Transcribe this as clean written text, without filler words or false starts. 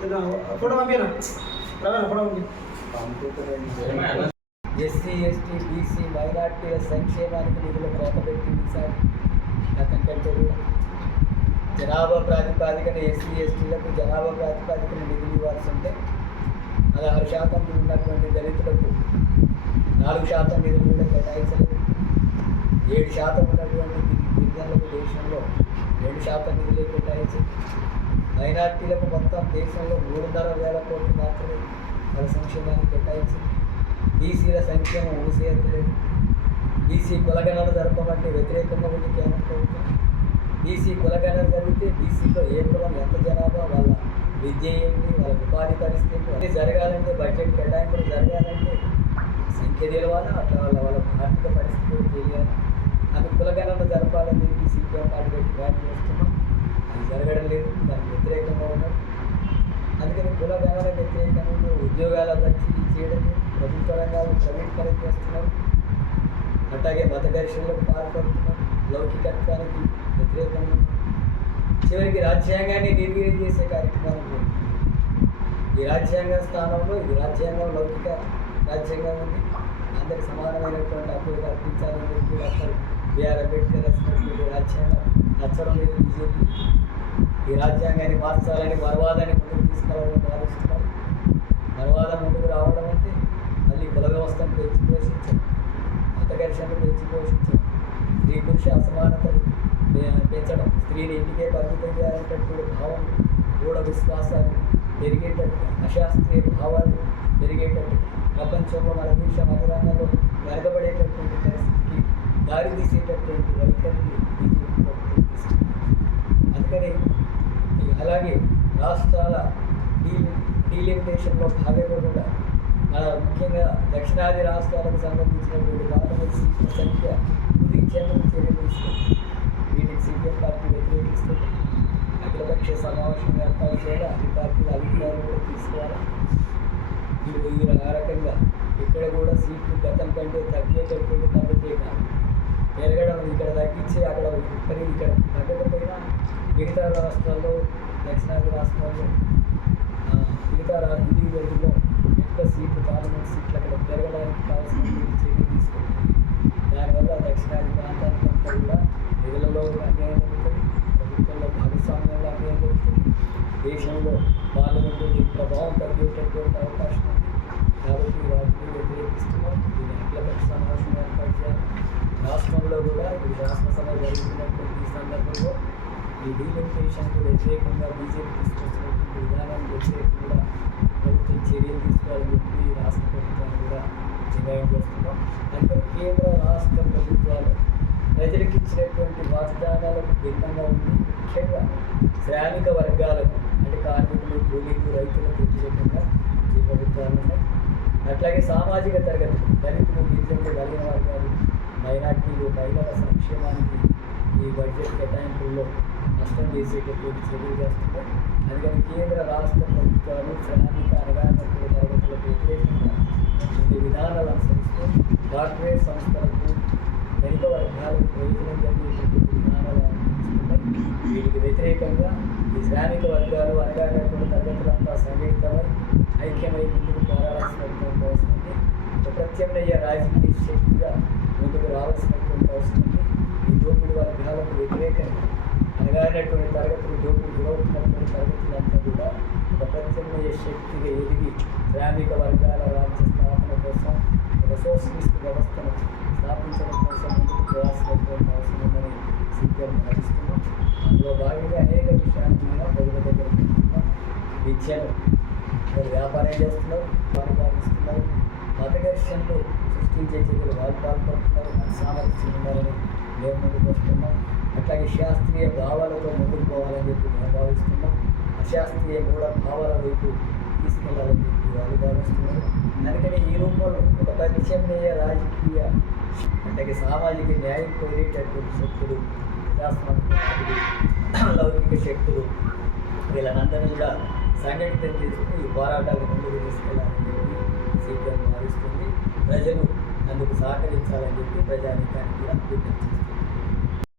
Photo పంపినా photo SC ST BC మైనార్టీల సంక్షేమానికి నిధులు కోత పెట్టింది సార్. గతం కంటే కూడా జనాభా ప్రాతిపాదికన ఎస్సీ ఎస్టీలకు జనాభా ప్రాతిపాదికన నిధులు ఇవ్వాల్సి ఉంటే 16% ఉన్నటువంటి దళితులకు 4% నిధులు కూడా కేటాయించలేదు. 7% ఉన్నటువంటి గిరిజనులకు దేశంలో 2% నిధులే కేటాయించింది. మైనార్టీలకు మొత్తం దేశంలో 3,500 కోట్లు మాత్రమే వాళ్ళ సంక్షేమానికి కేటాయించింది. బీసీల సంక్షేమం ఊసేయట్లేదు. బీసీ కులగణన జరపమంటే వ్యతిరేకంగా ఉంది కేంద్ర ప్రభుత్వం. బీసీ కులగణన జరిగితే బీసీలో ఏ కులం ఎంత జనాభా, వాళ్ళ విద్య ఏంటి, వాళ్ళ ఉపాధి పరిస్థితి అన్నీ జరగాలంటే, బడ్జెట్ కేటాయింపులు జరగాలంటే సంఖ్య తెలవాలా, అట్లా వాళ్ళ ఆర్థిక పరిస్థితి కూడా తెలియాలి. అది కులగణన జరపాలని చెప్పి సీపీఎం పార్టీగా డిమాండ్ చేస్తున్నాం. అది జరగడం లేదు, దానికి వ్యతిరేకంగా ఉన్నాం. అందుకని కులగణన వ్యతిరేకంగా ఉద్యోగాల భర్తీ చేయడం, ప్రభుత్వ రంగాలు ప్రైవేటీకరణ చేస్తున్నారు. అట్లాగే మత ఘర్షణలకు పాల్పడుతున్నారు. లౌకికత్వానికి వ్యతిరేకంగా ఉన్నారు. చివరికి రాజ్యాంగాన్ని నిర్వీర్యం చేసే కార్యక్రమాలు. ఈ రాజ్యాంగ స్థానంలో ఈ రాజ్యాంగం లౌకిక రాజ్యాంగం ఉంది. అందరికి సమానమైనటువంటి హక్కులు కల్పించాలని చెప్పి డాక్టర్ బిఆర్ అంబేద్కర్ రాసినటువంటి రాజ్యాంగం నచ్చడం లేదు బీజేపీ. ఈ రాజ్యాంగాన్ని మార్చాలని మరవాదాన్ని ముందుకు తీసుకురావాలని భావిస్తున్నారు. మరవాదం ముందుకు రావడం అంటే మళ్ళీ కుల వ్యవస్థను పెంచి పోషించడం, మత ఘర్షణలు పెంచి పోషించడం, స్త్రీ పురుష అసమానతలు పెంచడం, స్త్రీని ఇంటికే పరిమితం చేయాలనేటటువంటి భావం, గూఢ విశ్వాసాలు పెరిగేటట్టు, అశాస్త్రీయ భావాలు పెరిగేటట్టు, ప్రపంచంలో మన దేశ రంగంలో వెనకబడేటటువంటి పరిస్థితికి దారి తీసేటటువంటి వైఖరిని బీజేపీ ప్రభుత్వం తీసుకుంది. అందుకని అలాగే రాష్ట్రాల డీలిమిటేషన్లో భాగంగా కూడా మన ముఖ్యంగా దక్షిణాది రాష్ట్రాలకు సంబంధించినటువంటి పార్లమెంట్ సీట్ల సంఖ్య కుదించేందుకు చర్యలు తీసుకుంది. వీటికి సీపీఎం పార్టీ వ్యతిరేకిస్తుంది. అఖిలపక్ష సమావేశం ఏర్పాటు చేయాలి, అన్ని పార్టీల అభిప్రాయాలు కూడా తీసుకోవాలి. వీళ్ళు ఆ రకంగా ఇక్కడ కూడా సీట్లు గతం కంటే తగ్గేటటువంటి పద్ధతే కాదు, పెరగడం. ఇక్కడ తగ్గించి అక్కడ ఇక్కడ తగ్గకపోయినా మిగతా రాష్ట్రాల్లో, దక్షిణాది రాష్ట్రాల్లో, మిగతా రోజుల్లో ఎక్కువ సీట్లు, పార్లమెంట్ సీట్లు అక్కడ పెరగడానికి కావాల్సిన చర్యలు తీసుకుంటారు. దానివల్ల దక్షిణాది ప్రాంతానికి అంతా కూడా నిధులలో అన్యాయం జరుగుతుంది, ప్రభుత్వంలో భాగస్వామ్యంలో అన్యాయం జరుగుతుంది, దేశంలో పార్లమెంటు దీని ప్రభావం తగ్గేటటువంటి అవకాశం ఉంది. కాబట్టి వాటిని వ్యతిరేకిస్తున్నాం. దీన్ని అఖిలపక్ష సమావేశం ఏర్పాటు చేయాలి. రాష్ట్రంలో కూడా ఇప్పుడు శాసనసభ జరుగుతున్నటువంటి ఈ సందర్భంలో ఈ డీలిమిటేషన్కు వ్యతిరేకంగా బీజేపీ తీసుకొచ్చినటువంటి విధానానికి వ్యతిరేకంగా ప్రభుత్వం చర్యలు తీసుకోవాలని చెప్పి రాష్ట్ర ప్రభుత్వాన్ని కూడా డిమాండ్ చేస్తున్నాం. అందుకని కేంద్ర రాష్ట్ర ప్రభుత్వాలు ప్రజలకు ఇచ్చినటువంటి వాగ్దానాలకు భిన్నంగా ఉంది. ముఖ్యంగా శ్రామిక వర్గాలకు అంటే కార్మికులు, కూలీలు, రైతులకు వ్యతిరేకంగా ఈ ప్రభుత్వాలు ఉన్నాయి. అట్లాగే సామాజిక తరగతులు, దళితులు, గిరిజనులు, బలహీన వర్గాలు, మైనార్టీలు, మహిళల సంక్షేమానికి ఈ బడ్జెట్ కేటాయింపుల్లో నష్టం చేసేటటువంటి చర్యలు చేస్తున్నాయి. అందుకని కేంద్ర రాష్ట్ర ప్రభుత్వాలు శ్రామిక అణగారిన తరగతులకు వ్యతిరేకంగా కొన్ని విధానాలు అనుసరిస్తూ కార్పొరేట్ సంస్థలకు, ధనిక వర్గాలకు ప్రయోజనం జరిగేటటువంటి విధానాలు అనుసరిస్తున్నాయి. వీటికి వ్యతిరేకంగా ఈ శ్రామిక వర్గాలు, అణగారినటువంటి తరగతులంతా సంఘటితమై ఐక్యమై ముందుకు పోరాడాల్సినటువంటి అవసరం ఉంది. ప్రత్యామ్నాయ రాజకీయ శక్తిగా ముందుకు రావాల్సినటువంటి అవసరం ఉంది. ఈ దోపిడీ వర్గాలకు వ్యతిరేకంగా అనగానటువంటి తరగతులు, దోపిడీ గురవుతున్నటువంటి తరగతులంతా కూడా ఒక ప్రత్యామ్నాయ శక్తిగా ఎదిగి శ్రామిక వర్గాల రాజ్య స్థాపన కోసం, ఒక సోషలిస్ట్ వ్యవస్థను స్థాపించడం కోసం ముందుకు పోవాల్సినటువంటి అవసరం ఉందని సీపీఎం భావిస్తున్నాం. అందులో భాగంగా అనేక విషయాల మీద ప్రజల దగ్గర పెడుతున్నాం. విద్యను వ్యాపారం చేస్తున్నారు, పరిపాలిస్తున్నారు, మత ఘర్షణలు సృష్టించే చర్యలు వాళ్ళు పాల్పడుతున్నారు. మన సామర్థ్యం ఉండాలని మేము ముందుకు వస్తున్నాం. అట్లాగే శాస్త్రీయ భావాలతో ముందుకు పోవాలని చెప్పి మేము భావిస్తున్నాం. అశాస్త్రీయ మూఢ భావాల వైపు తీసుకెళ్లాలని చెప్పి వాళ్ళు భావిస్తున్నారు. అందుకని ఈ రూపంలో ఒక ప్రత్యామ్నాయ రాజకీయ అంటే సామాజిక న్యాయం కోరేటటువంటి శక్తులు, ప్రజాస్వామిక లౌకిక శక్తులు, వీళ్ళనందరినీ కూడా సంఘటితం చేసుకుని ఈ పోరాటాలు ముందుకు తీసుకెళ్లాలని చెప్పి సీపీఎం భావిస్తుంది. ప్రజలు అందుకు సహకరించాలని చెప్పి ప్రజానీకానికి కూడా విజ్ఞప్తి చేస్తుంది.